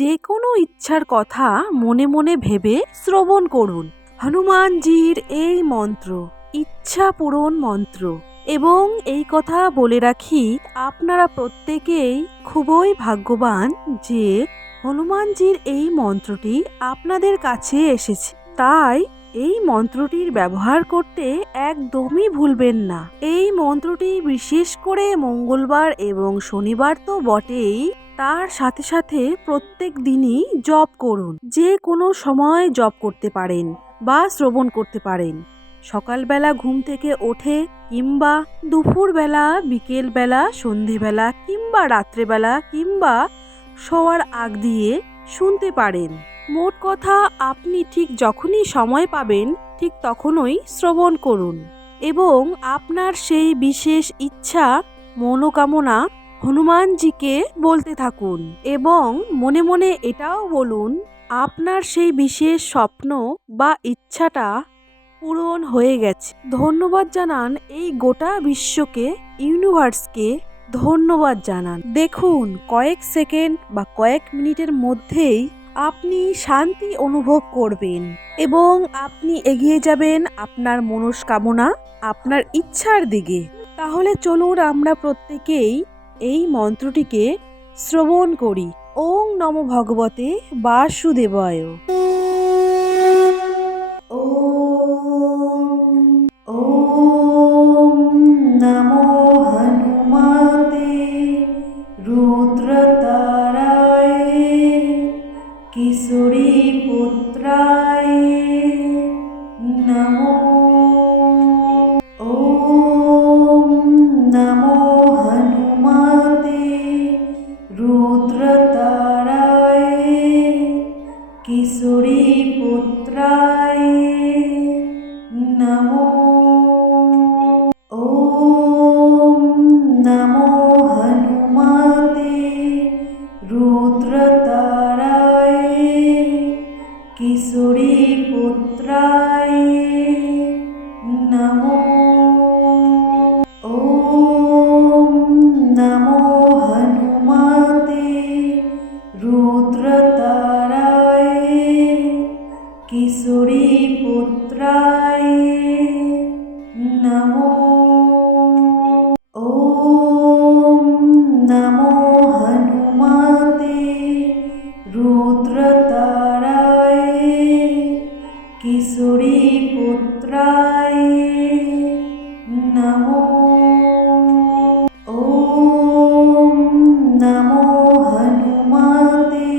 যে কোনো ইচ্ছার কথা মনে মনে ভেবে শ্রবণ করুন। হনুমানজির এই মন্ত্র ইচ্ছা পূরণ মন্ত্র। এবং এই কথা বলে রাখি, আপনারা প্রত্যেকেই খুবই ভাগ্যবান যে হনুমানজির এই মন্ত্রটি আপনাদের কাছে এসেছে। তাই এই মন্ত্রটির ব্যবহার করতে একদমই ভুলবেন না। এই মন্ত্রটি বিশেষ করে মঙ্গলবার এবং শনিবার তো বটেই, তার সাথে সাথে প্রত্যেক দিনই জপ করুন। যে কোনো সময় জপ করতে পারেন বা শ্রবণ করতে পারেন। সকালবেলা ঘুম থেকে ওঠে, কিংবা দুপুরবেলা, বিকেলবেলা, সন্ধেবেলা, কিংবা রাত্রেবেলা, কিংবা শোয়ার আগ দিয়ে শুনতে পারেন। মোট কথা, আপনি ঠিক যখনই সময় পাবেন ঠিক তখনই শ্রবণ করুন এবং আপনার সেই বিশেষ ইচ্ছা, মনোকামনা হনুমানজিকে বলতে থাকুন। এবং মনে মনে এটাও বলুন, আপনার সেই বিশেষ স্বপ্ন বা ইচ্ছাটা পূরণ হয়ে গেছে। ধন্যবাদ জানান এই গোটা বিশ্বকে, ইউনিভার্সকে ধন্যবাদ জানান। দেখুন, কয়েক সেকেন্ড বা কয়েক মিনিটের মধ্যেই আপনি শান্তি অনুভব করবেন এবং আপনি এগিয়ে যাবেন আপনার মনস্কামনা, আপনার ইচ্ছার দিকে। তাহলে চলুন আমরা প্রত্যেকেই এই মন্ত্রটিকে শ্রবণ করি। ওং নমো ভগবতে বাসুদেবায়। ওম নমো হনুমতে রুদ্রতারায় কিশোরী পুত্রায় নমো। ওম নমো হনুমতে রুদ্রতারায় কিশোরী পুত্রায় নমো। ওম নমো হনুমতে রুদ্রতারায় কিশোরী পুত্রায় নমো। ওম নমো হনুমতে রুদ্রতারায় কিশোরী পুত্রায় নমো। ওম নমো হনুমতে রুদ্রতারায় কিশোরী পুত্রায় নমো। ওম নমো হনুমতে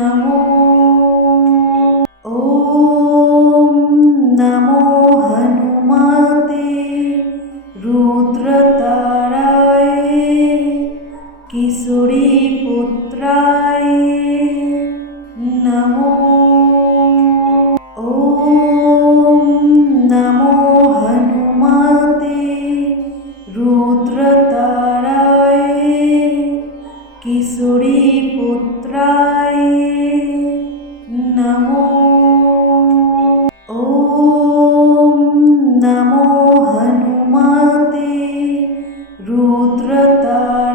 নমো। ওম নমো হনুমতে রুদ্রতারায় কিশোরী পুত্রায় নমো। ওম নমো হনুমতে রুদ্রতারায় কিশোরী পুত্রায় নমো। ওম নমো হনুমতে রুদ্রতারায়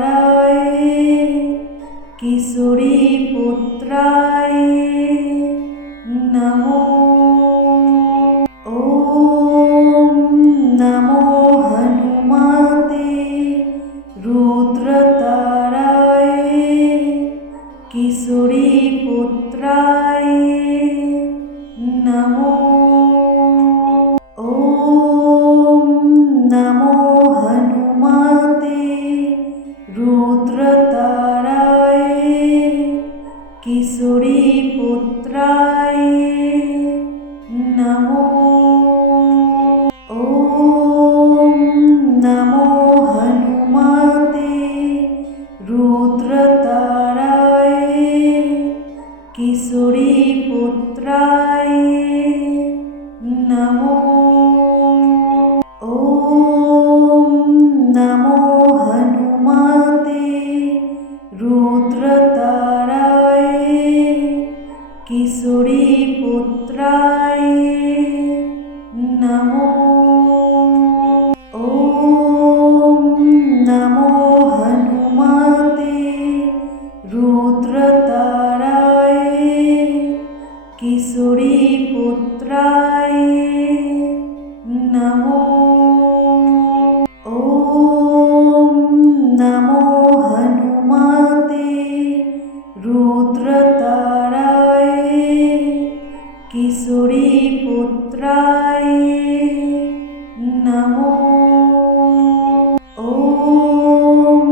কিশোরী পুত্রায় নমো। ওম নমো হনুমতে রুদ্রতারায় কিশোরী পুত্রায় নমো। ওম নমো হনুমতে রুদ্রতারায় কিশোরী পুত্রায় নমো। ওম নমো হনুমতে রুদ্রতারায় কিশোরী পুত্রায় নমো। ওম নমো হনুমতে রুদ্রতারায় কিশোরী পুত্রায় নমো। ওম নমো হনুমতে রুদ্রতারায় কিশোরী পুত্রায় নমো। ওম নমো হনুমতে রুদ্রতারায় কিশোরী পুত্রায় নমো। ওম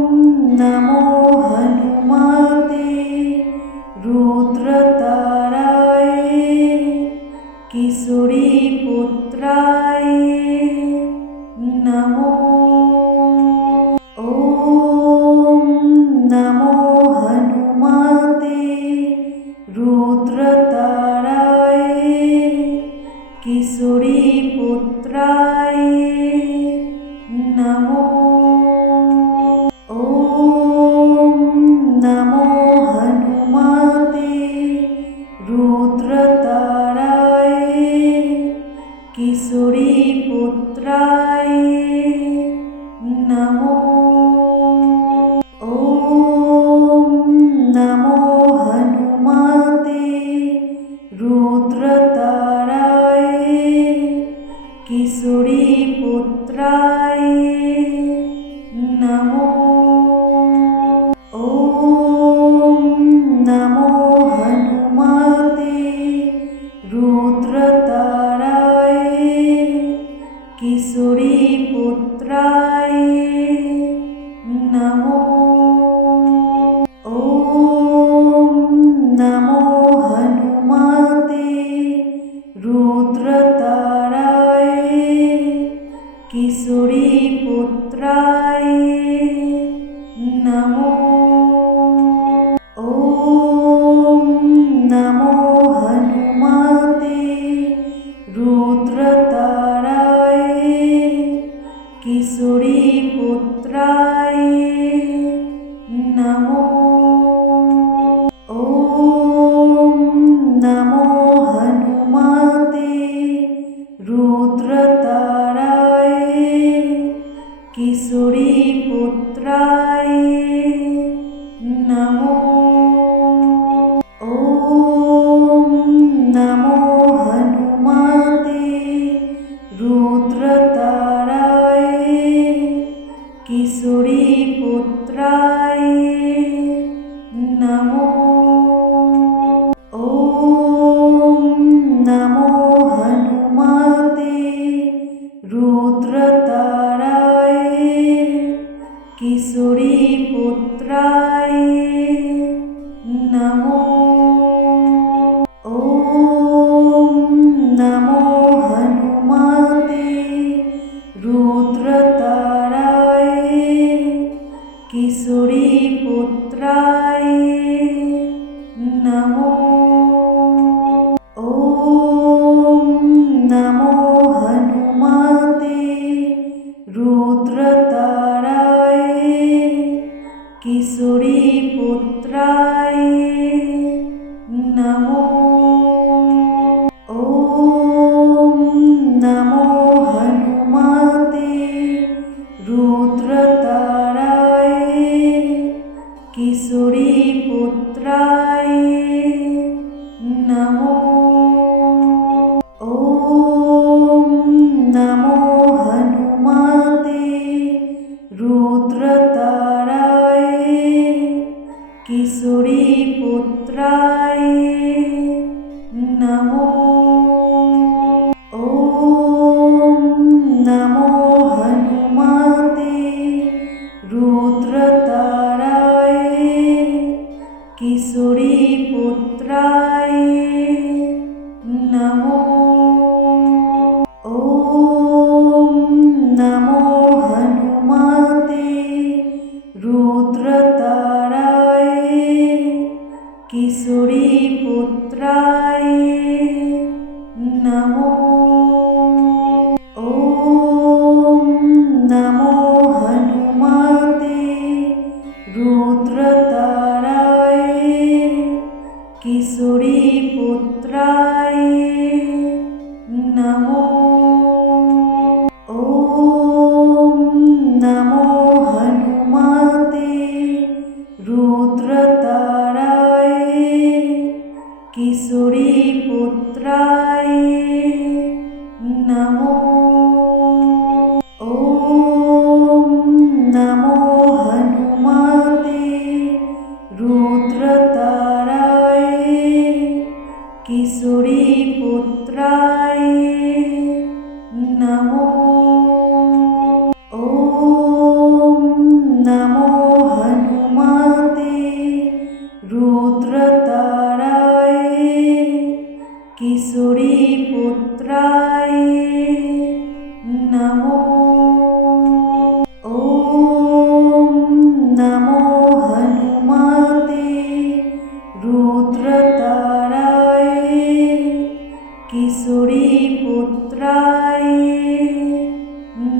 নমো হনুমতে রুদ্রতারায় কিশোরী পুত্রায় নমো। ওম নমো হনুমতে রুদ্রতারায় কিশোরী পুত্রায় নমো। ওম নমো হনুমতে রুদ্রতারায় কিশোরী পুত্রায় নমো। ওম নমো হনুমতে ॐ नमो हनुमते रुद्रताराय किशोरीपुत्राय नमो। ॐ नमो हनुमते रुद्रताराय किशोरीपुत्राय नमो। ॐ नमो हनुमते रुद्रताराय किशोरीपुत्राय नमो। ॐ नमो हनुमते रुद्रताराय किशोरीपुत्राय नमो। ॐ नमो हनुमते रुद्रताराय किशोरीपुत्राय नमो। ॐ नमो हनुमते रुद्रताराय किशोरीपुत्राय नमो। ॐ नमो हनुमते रुद्रताराय किशोरीपुत्राय नमो। ॐ नमो हनुमते रुद्रताराय किशोरीपुत्राय नमो। ॐ नमो हनुमते रुद्रताराय किशोरीपुत्राय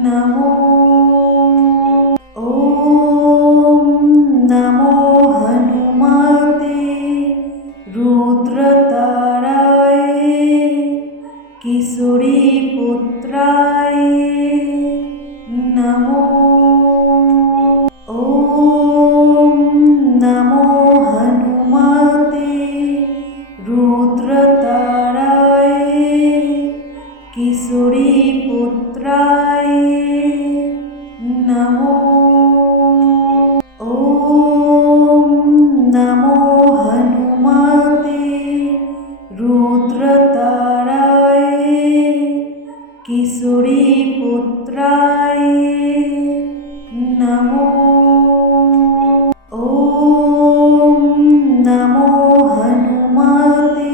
नमो। ॐ नमो हनुमते रुद्रताराय किशोरीपुत्राय नमो। ॐ नमो हनुमते रुद्रताराय किशोरीपुत्राय नमो। ॐ नमो हनुमते रुद्रताराय किशोरीपुत्राय नमो। ॐ नमो हनुमते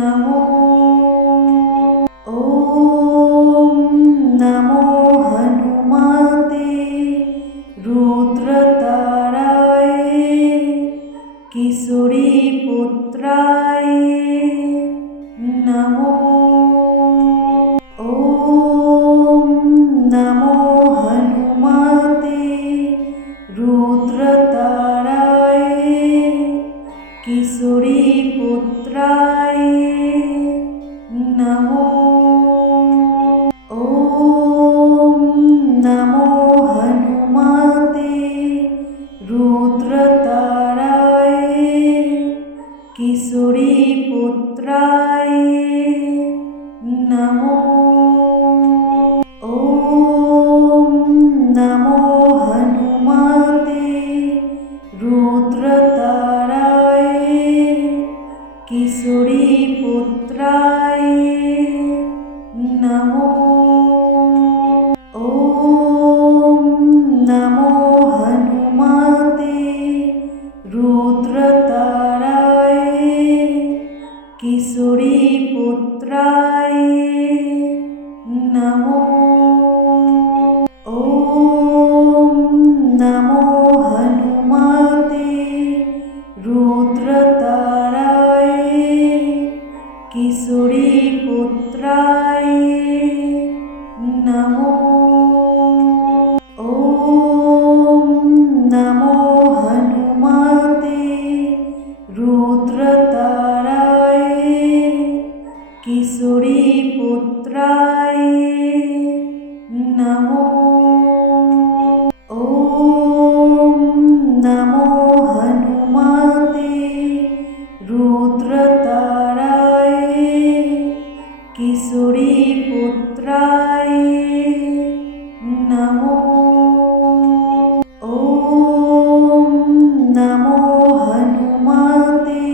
নমো। ওম নমো হনুমতে রুদ্রতারায় কিশোরী পুত্রায় নমো। ওম নমো হনুমতে রুদ্রতারায় কিশোরী পুত্রায় নমো। ওম নমো হনুমতে রুদ্রতারায় কিশোরী পুত্রায় নমো। ওম নমো হনুমতে রুদ্রতারায় কিশোরী পুত্রায় নমো। ওম নমো হনুমতে রুদ্রতারায় কিশোরী পুত্রায় নমো। ওম নমো হনুমতে রুদ্রতারায় কিশোরী পুত্রায় নমো। ওম নমো হনুমতে রুদ্রতারায় কিশোরী পুত্রায় নমো। ওম নমো হনুমতে রুদ্রতারায় কিশোরী পুত্রায় নমো। ওম নমো হনুমতে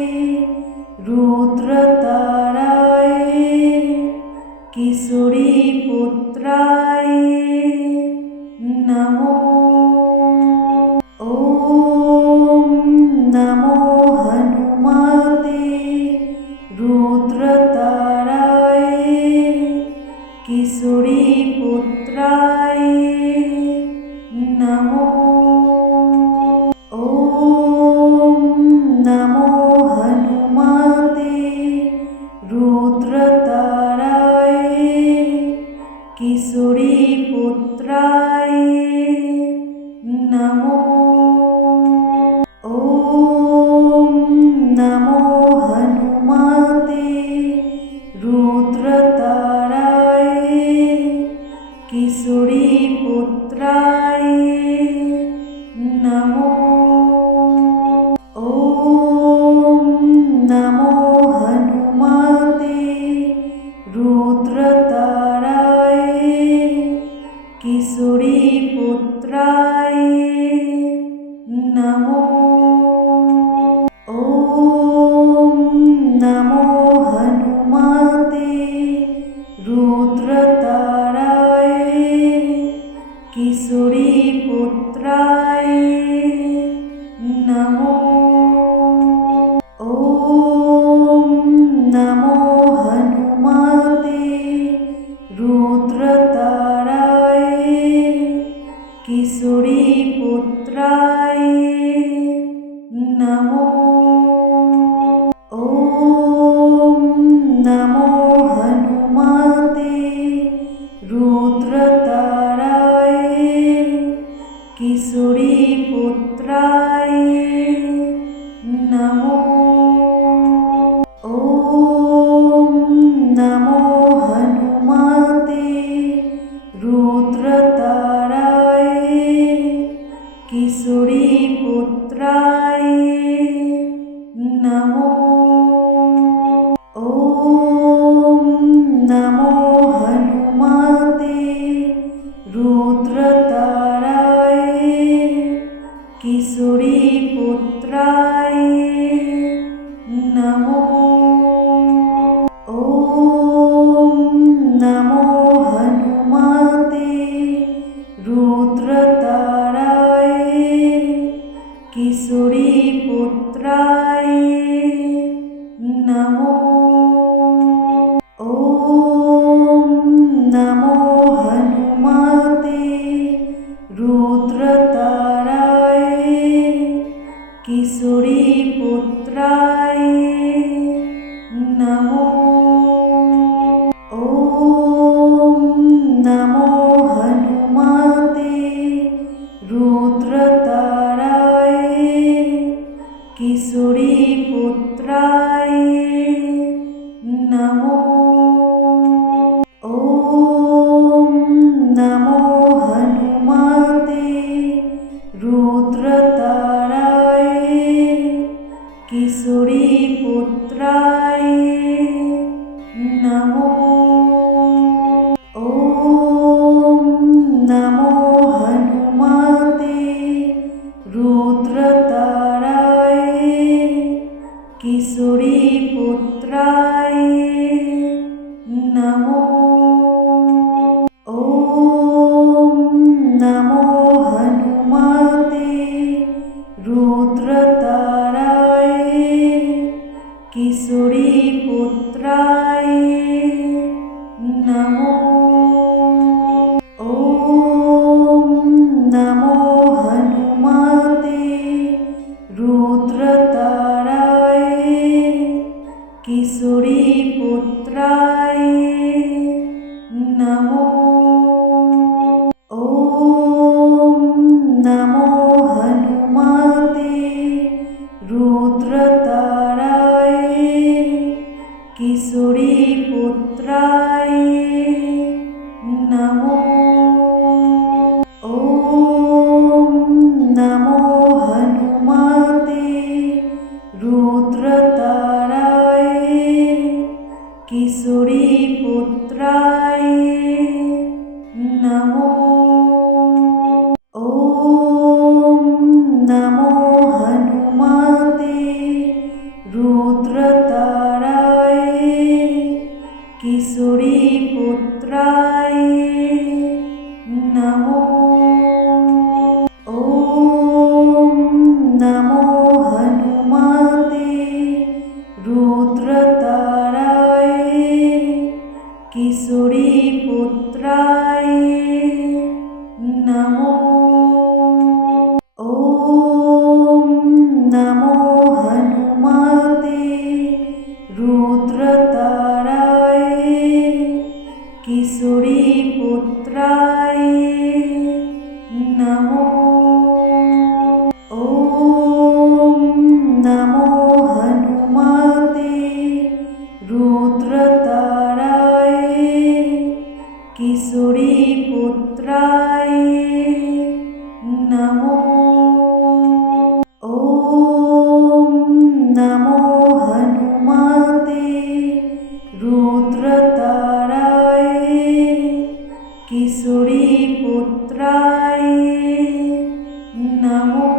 রুদ্রতারায় কিশোরী পুত্রায় নমো। ওম নমো হনুমতে রুদ্রতারায় কিশোরী পুত্রায় নমো। ওম নমো হনুমতে রুদ্রতারায় কিশোরী পুত্রায় নমো। ওম নমো হনুমতে রুদ্রতারায় কিশোরী পুত্রায় নমো। ওম নমো হনুমতে নমো। ওম নমো হনুমতে রুদ্রতারায় কিশোরী পুত্রায় নমো। ওম নমো হনুমতে রুদ্রতারায় কিশোরী পুত্রায় নমো। ওম নমো হনুমতে রুদ্রতারায় কিশোরী পুত্রায় নমো। ওম নমো হনুমতে রুদ্রতারায় কিশোরী পুত্রায় নমো। ওম নমো হনুমতে রুদ্রতারায় কিশোরী পুত্রায় নমো। ওম নমো হনুমতে রুদ্রতারায় কিশোরী পুত্রায় নমো। ওম নমো হনুমতে রুদ্রতারায় কিশোরী পুত্রায় নমো। ওম নমো হনুমতে রুদ্রতারায় কিশোরী পুত্রায় নমো। ওম নমো হনুমতে রুদ্রতারায় কিশোরী পুত্রায় নমো। ওম নমো হনুমতে রুদ্রতারায় কিশোরী পুত্রায় নমো। ওম নমো হনুমতে রুদ্রতারায় কিশোরী পুত্রায় নমো।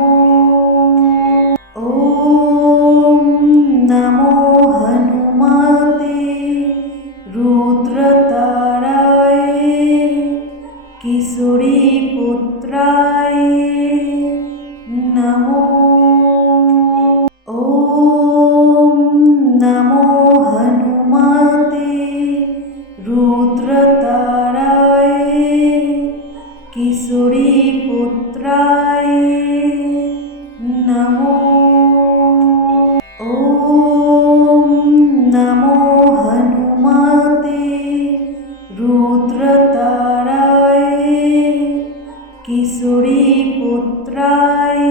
ওম নমো হনুমতে রুদ্রতারায় কিশোরী পুত্রায় নমো। ওম নমো হনুমতে রুদ্রতারায় কিশোরী পুত্রায় নমো। ওম নমো হনুমতে রুদ্রতারায় কিশোরী পুত্রায়